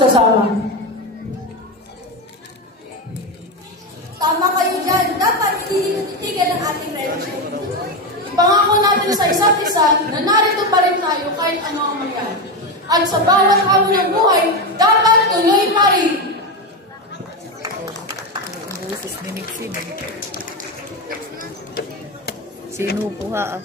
Sasama. Tama kayo dyan. Dapat hindi titigan ang ating relasyon. Ipangako natin sa isa't isa na narito pa rin tayo kahit ano ang mangyari. At sa bawat hamon ng buhay, dapat tuloy pa rin. Boses ni Nixie. Sino po ha?